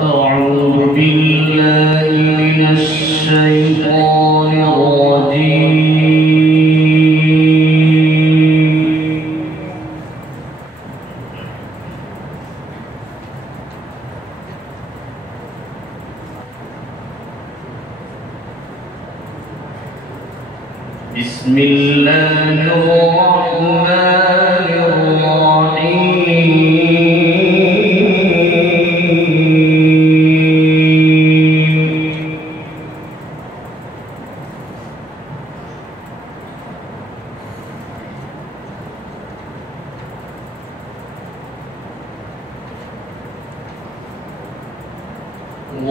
أعوذ بالله من الشيطان الرجيم. بسم الله الرحمن الرحيم.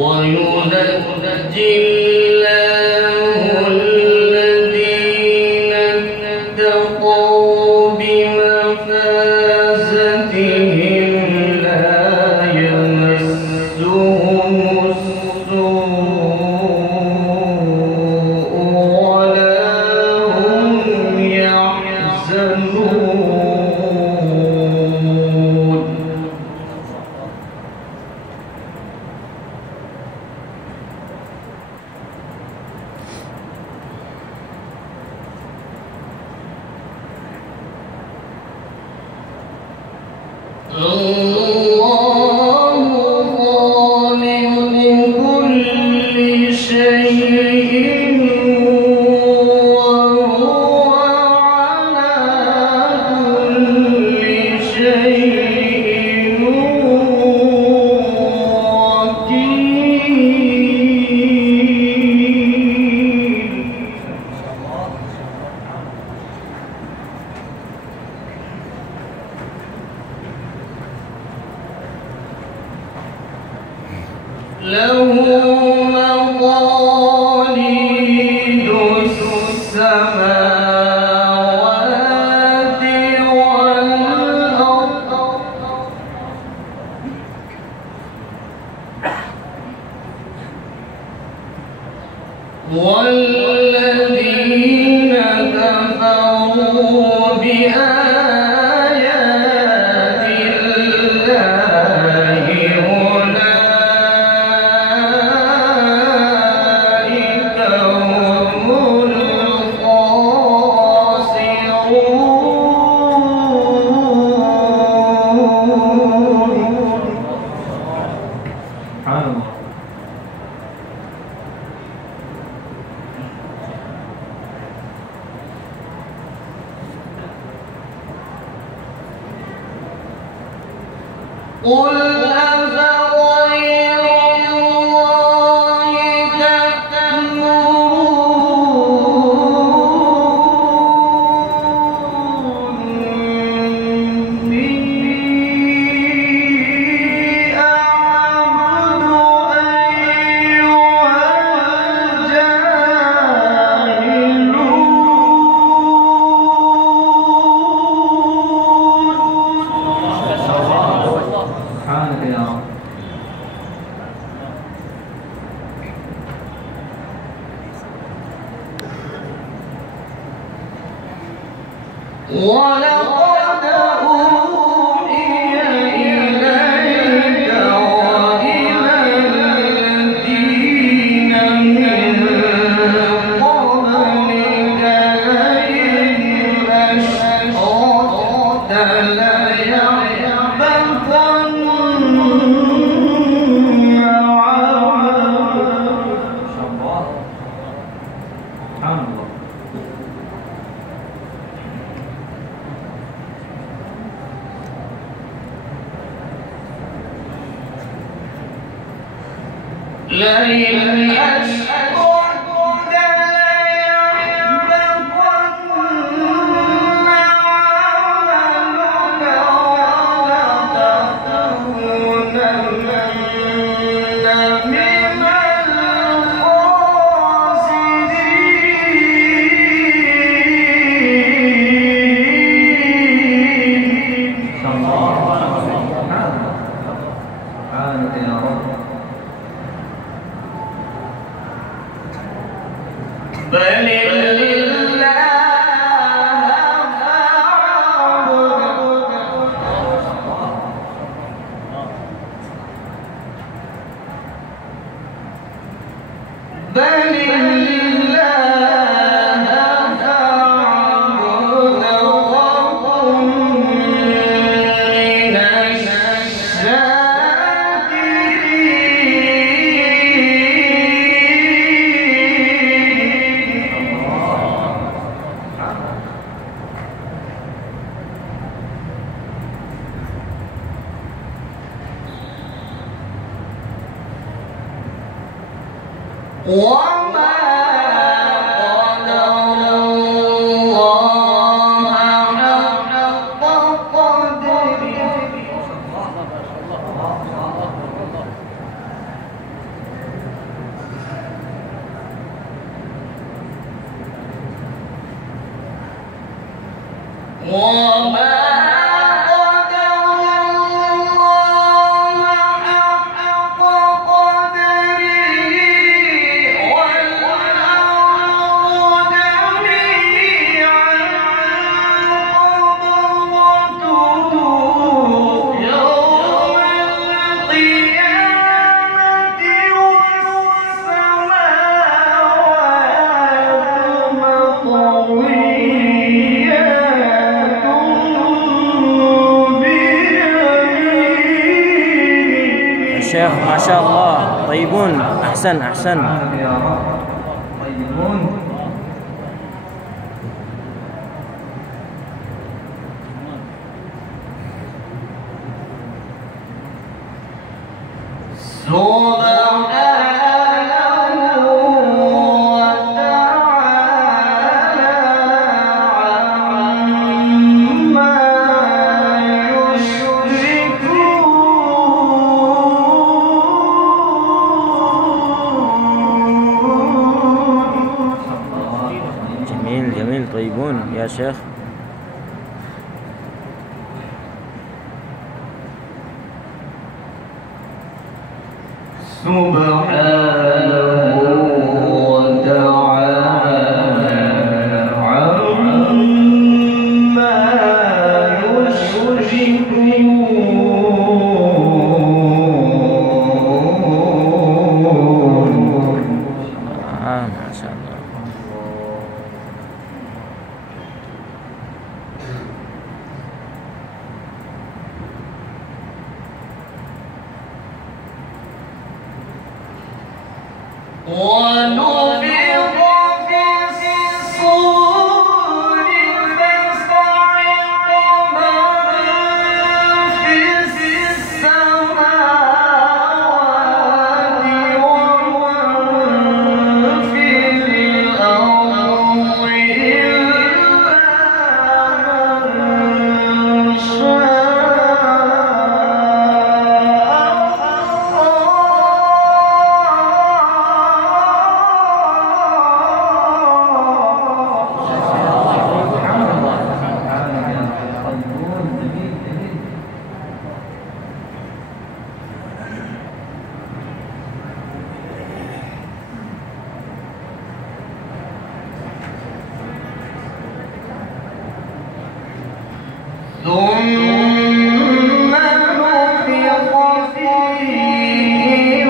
وينجي الله الذين اتقوا بمفازتهم لا يمسهم السوء ولا هم يحزنون. الله خالق كل شيء وهو على كل شيء وكيل. له مقاليد السماوات والأرض والذين كفروا بآيات الله قل أفغير الله تأمروني أعبد أيها الجاهلون. سبحانك يا رب. ولقد أوحي إليك وإلى الذين من قبلك لئن أشركت ليحبطن لئن أشركت ليحبطن عملك ولتكونن من الخاسرين. سبحانك يا رب. بل الله فاعبد وكن من وما قدر الله حق قدره وما شيخ ما شاء الله طيبون. أحسن أحسن. يا رب طيبون. سبحانه وتعالى عما يشركون. جميل جميل طيبون يا شيخ. سبحانه وتعالى عما يشركون. ما شاء الله. ونفخ في الصور فصعق من في السماوات ومن في الأرض إلا من ثم نفخ فيه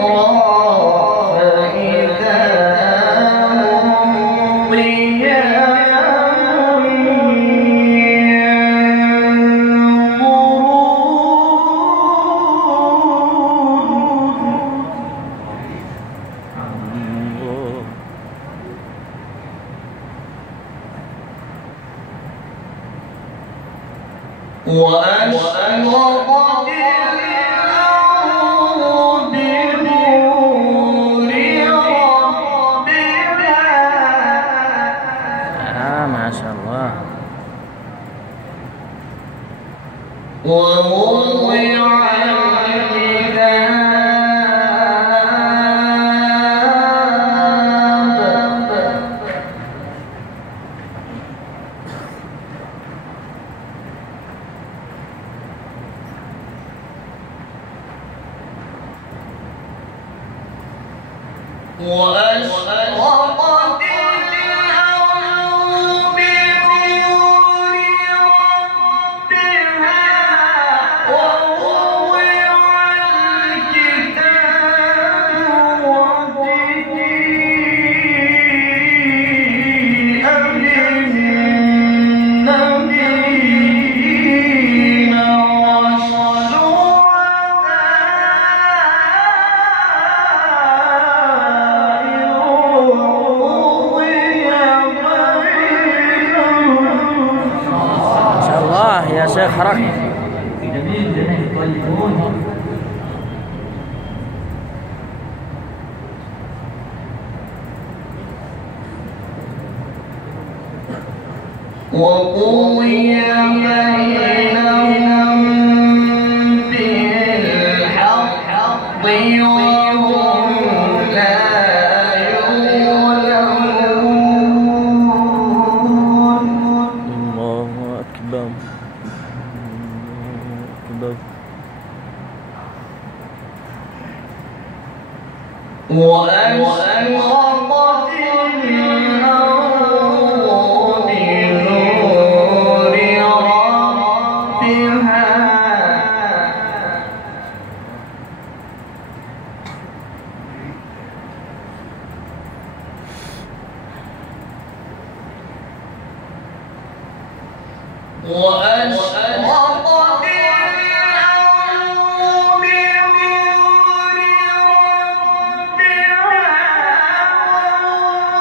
أخرى فإذا هم قيام ينظرون. وأشرقت الأرض بنور ربها ما شاء الله. ووضع الكتاب وأشرقت الأرض بنور ربها ووضع الكتاب وجيء جميل جميل طيبون. وقضي بينهم بالحق وهم لا يظلمون. الله أكبر. الله أكبر. وأشرقت الأرض بنور ربها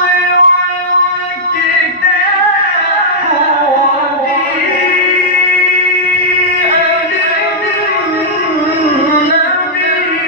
وأشرقت الأرض بنور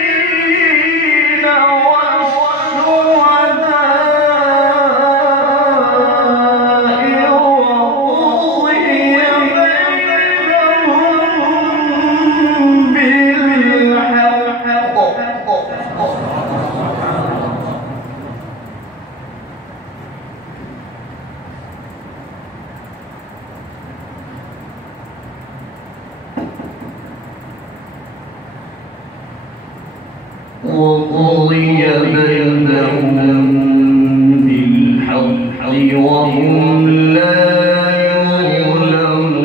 وقضي بينهم بالحق وهم لا يظلمون.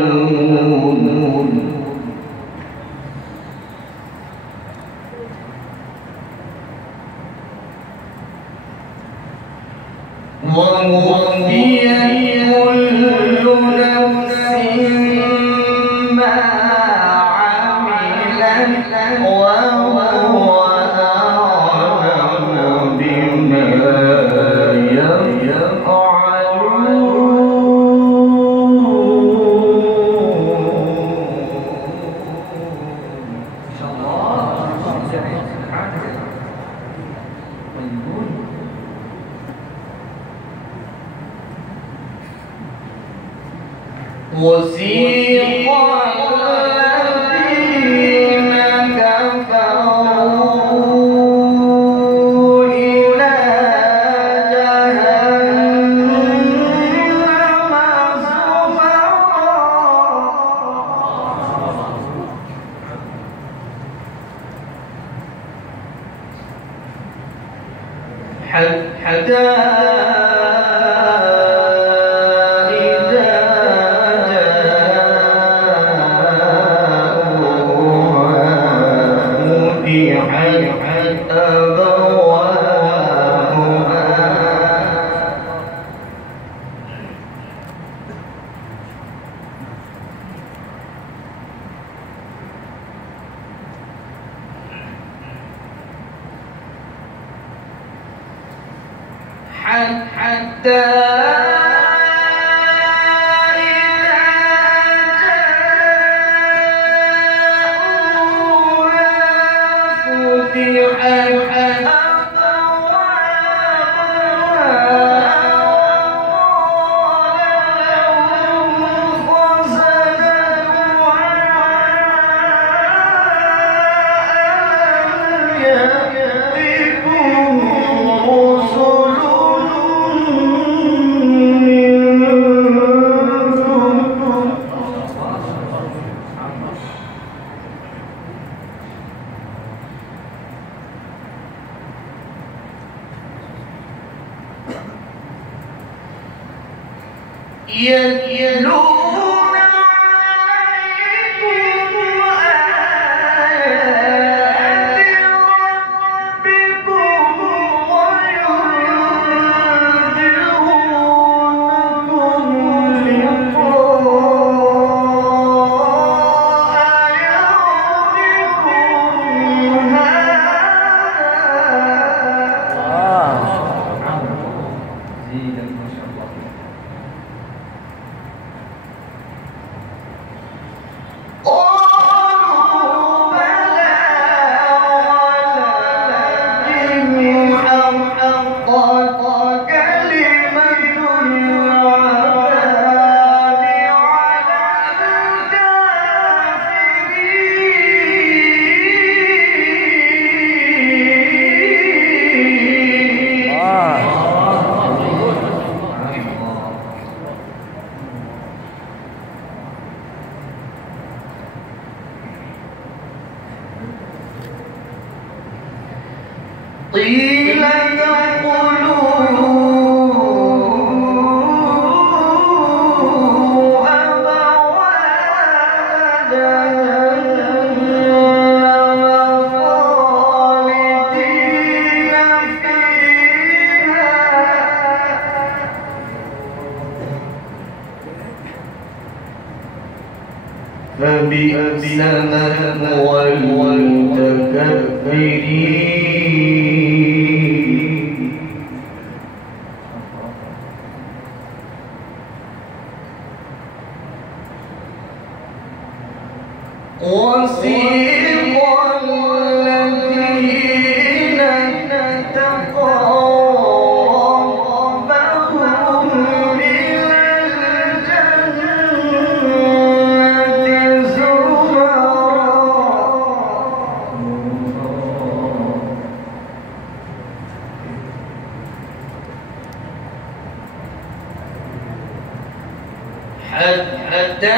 ووفيت كل نفس ما عملت وهو أعلم بما وسيق الذين كفروا إلى جهنم زمرا حتى حتى يتلون عليكم آيات ربكم وينذرونكم لقاء يومكم هذا. قيل فبئس مثوى المتكبرين وسيق الذين اتقوا ربهم إلى الجنة حتى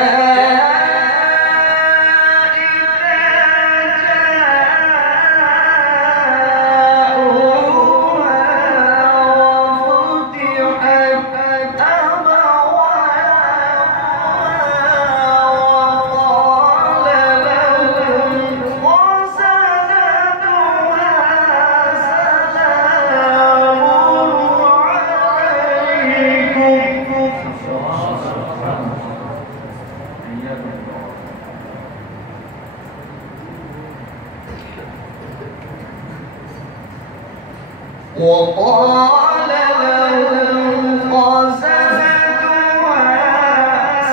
وقال لهم خزنتها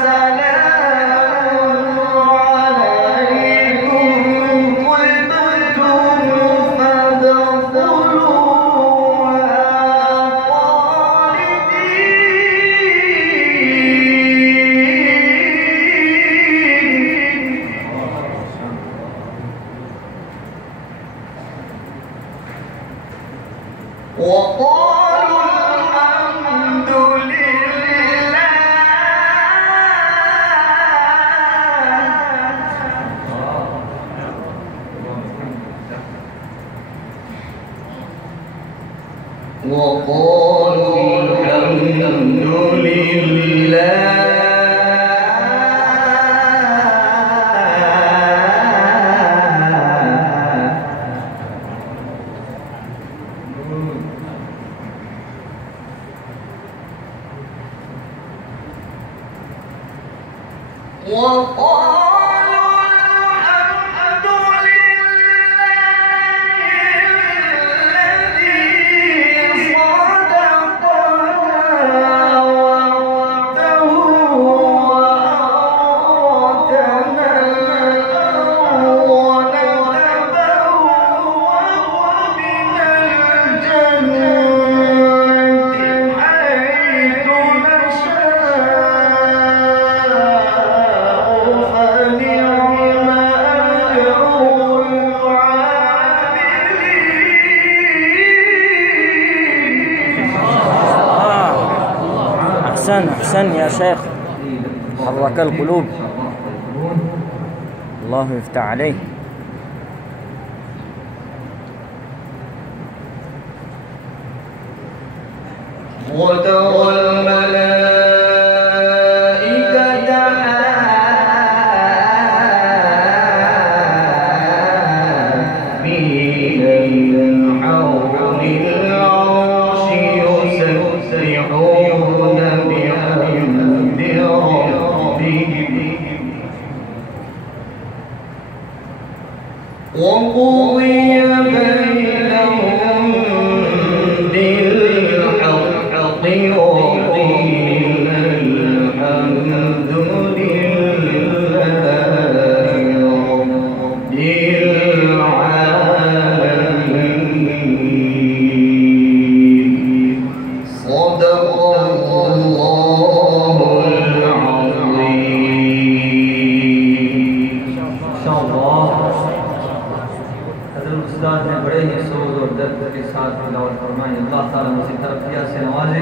سلام عليكم طبتم فادخلوها خالدين وقالوا الحمد لله وقالوا الحمد لله الذي صدقنا وعده وأورثنا الأرض ونتبوأ من الجنة حيث أحسن يا شيخ، حرك القلوب، الله يفتح عليه. وترى الملائكة حافين من حول العرش يسبحون بحمد ربهم وقضي بينهم بالحق وقيل الحمد لله رب العالمين. صدق الله العظيم. उस्ताद ने बड़े ही सोच और दर्द के साथ तिलावत फरमाई। अल्लाह ताला उसी तरफ से नवाजे।